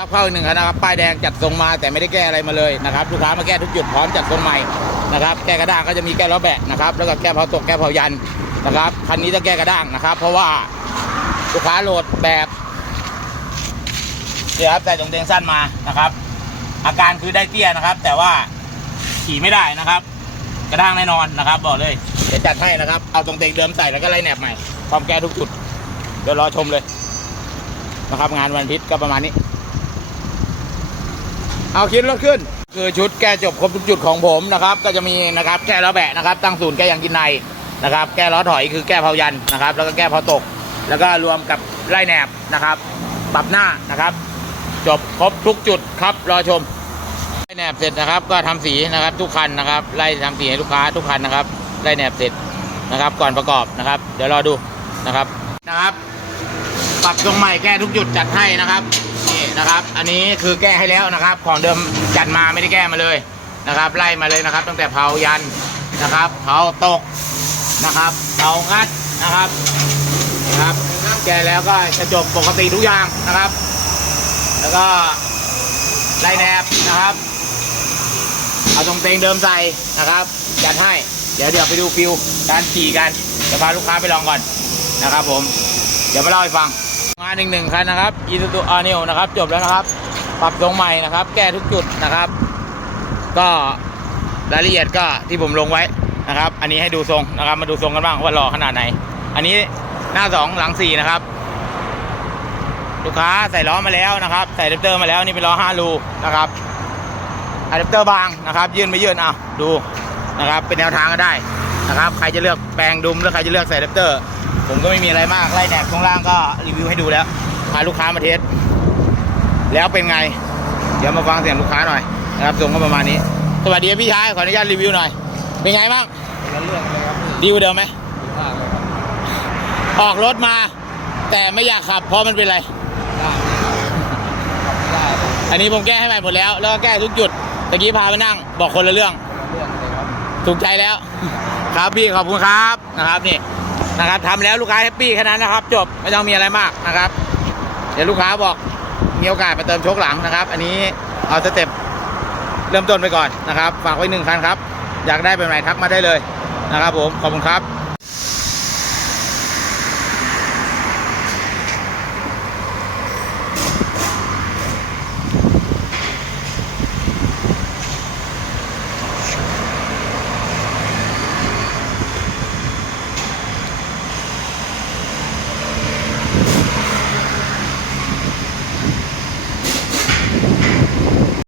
รับเข้าอีกหนึ่งคันนะครับ ป้ายแดงจัดทรงมาแต่ไม่ได้แก้อะไรมาเลยนะครับ ลูกค้ามาแก้ทุกจุดพร้อมจัดทรงใหม่นะครับ แก้กระด้างก็จะมีแก้ล้อแบะนะครับ แล้วก็แก้เผาตกแก้เผายันนะครับ คันนี้จะแก้กระด้างนะครับ เพราะว่าลูกค้าโหลดแบบเดี๋ยวครับใส่ตรงเดงสั้นมานะครับ อาการคือได้เตี้ยนะครับ แต่ว่าขี่ไม่ได้นะครับ กระด้างแน่นอนนะครับ บอกเลยเดี๋ยวจัดให้นะครับ เอาตรงเตงเดิมใส่แล้วก็ไล่แหนบใหม่พร้อมแก้ทุกจุดเดี๋ยวรอชมเลยนะครับ งานวันอาทิตย์ก็ประมาณนี้ เอาคิดรถขึ้น คือชุดแก้จบครบทุกจุดของผมนะครับ ก็จะมีนะครับแก้ล้อแบะนะครับ ตั้งศูนย์แก้ยางกินในนะครับ แก้ล้อถอยคือแก้เผายันนะครับ แล้วก็แก้เผาตก แล้วก็รวมกับไล่แหนบนะครับ ปรับหน้านะครับ จบครบทุกจุดครับรอชมไล่แหนบเสร็จนะครับ ก็ทำสีนะครับ ทุกคันนะครับไล่ทำสีให้ลูกค้าทุกคันนะครับไล่แหนบเสร็จนะครับ ก่อนประกอบนะครับ เดี๋ยวรอดูนะครับนะครับ ปรับตรงใหม่แก้ทุกจุดจัดให้นะครับ นี่นะครับ อันนี้คือแก้ให้แล้วนะครับ ของเดิมจัดมาไม่ได้แก้มาเลยนะครับ ไล่มาเลยนะครับ ตั้งแต่เผายันนะครับ เผาตกนะครับเผางัดนะครับนะครับ แก้แล้วก็จะจบปกติทุกอย่างนะครับ แล้วก็ไล่แนบนะครับ เอาตรงเตงเดิมใส่นะครับจัดให้ เดี๋ยวเดี๋ยวไปดูฟิวการขี่กันจะพาลูกค้าไปลองก่อนนะครับผม เดี๋ยวมาเล่าให้ฟัง งานหนึ่งหนึ่งคันนะครับอีซูซูอาร์นิวนะครับ จบแล้วนะครับ ปรับทรงใหม่นะครับ แก้ทุกจุดนะครับ ก็รายละเอียดก็ที่ผมลงไว้นะครับ อันนี้ให้ดูทรงนะครับ มาดูทรงกันบ้างว่าหล่อขนาดไหน อันนี้หน้าสองหลังสี่นะครับ ลูกค้าใส่ล้อมาแล้วนะครับ ใส่อะแดปเตอร์มาแล้วนี่เป็นล้อ5รูนะครับอะแดปเตอร์บางนะครับ ยื่นไม่ยื่นเอาดูนะครับ เป็นแนวทางก็ได้นะครับ ใครจะเลือกแปลงดุมหรือใครจะเลือกใส่อะแดปเตอร์ ผมก็ไม่มีอะไรมากไล่แหนบข้างล่างก็รีวิวให้ดูแล้วพาลูกค้ามาเทสแล้วเป็นไง เดี๋ยวมาฟังเสียงลูกค้าหน่อยนะครับทรงก็ประมาณนี้ สวัสดีครับพี่ชายขออนุญาตรีวิวหน่อย เป็นไงบ้างแล้วเรื่องเลยครับพี่ดีกว่าเดิมไหมดีมากเลยครับออกรถมา แต่ไม่อยากขับเพราะมันเป็นอะไรได้ได้เลยอันนี้ผมแก้ให้ใหม่หมดแล้ว แล้วก็แก้ทุกจุดตะกี้พาไปนั่ง บอกคนละเรื่องคนละเรื่องเลยครับถูกใจแล้ว ครับพี่ขอบคุณครับนะครับนี่ นะครับทำแล้วลูกค้าแฮปปี้แค่นั้นนะครับ จบไม่ต้องมีอะไรมากนะครับ เดี๋ยวลูกค้าบอกมีโอกาสมาเติมโชคหลังนะครับ อันนี้เอาสเต็ปเริ่มต้นไปก่อนนะครับ ฝากไว้หนึ่งคันครับ อยากได้เป็นไหนทักมาได้เลยนะครับผมขอบคุณครับ